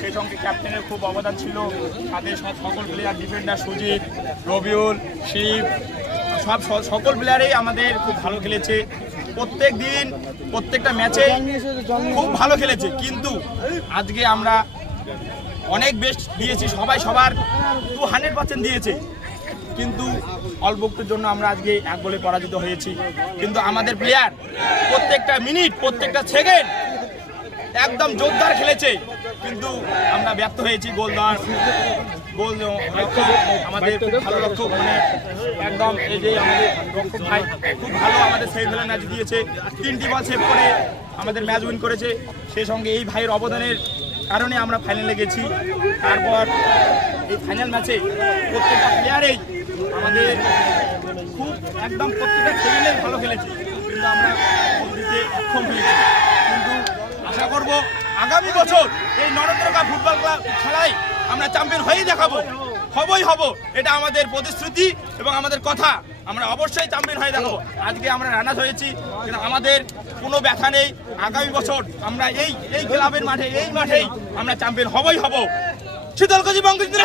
সেই সঙ্গে ক্যাপ্টেনের খুব অবদান ছিল। তাদের সকল প্লেয়ার, ডিফেন্ডার সুজিত, রবিউল, শিব, সকল প্লেয়ারই আমাদের খুব ভালো খেলেছে। প্রত্যেক দিন প্রত্যেকটা ম্যাচে খুব ভালো খেলেছে, কিন্তু আজকে আমরা অনেক বেস্ট দিয়েছি, সবাই সবার 200% দিয়েছে, কিন্তু অল্প একটুর জন্য আমরা আজকে 1 গোলে পরাজিত হয়েছি। কিন্তু আমাদের প্লেয়ার প্রত্যেকটা মিনিট প্রত্যেকটা সেকেন্ড একদম জোরদার খেলেছে, কিন্তু আমরা ব্যর্থ হয়েছি। গোল আমাদের খুব ভালো রক্ষক, মানে একদম এই যে আমাদের রক্ষক ভাই খুব ভালো আমাদের সেভ ফেলে ম্যাচ দিয়েছে, 3টি বল সেভ করে আমাদের ম্যাচ উইন করেছে। সেই সঙ্গে এই ভাইয়ের অবদানের কারণে আমরা ফাইনালে গেছি। তারপর এই ফাইনাল ম্যাচে প্রত্যেকটা প্লেয়ারেই আমাদের খুব একদম প্রত্যেকটা টেবিলেই ভালো খেলেছে, কিন্তু আমরা দিতে সক্ষম হয়েছি। কিন্তু আশা করব আগামী বছর এই নরেন্দ্রকা ফুটবল ক্লাব খেলায় আমরা চ্যাম্পিয়ন হয়েই দেখাবো, হব। এটা আমাদের প্রতিশ্রুতি এবং আমাদের কথা, আমরা অবশ্যই চ্যাম্পিয়ন হয়ে দেখাবো। আজকে আমরা রানার্স হয়েছি, কিন্তু আমাদের কোনো ব্যথা নেই। আগামী বছর আমরা এই ক্লাবের মাঠে, এই মাঠেই আমরা চ্যাম্পিয়ন হব। শীতলকুচি বঙ্গবন্ধু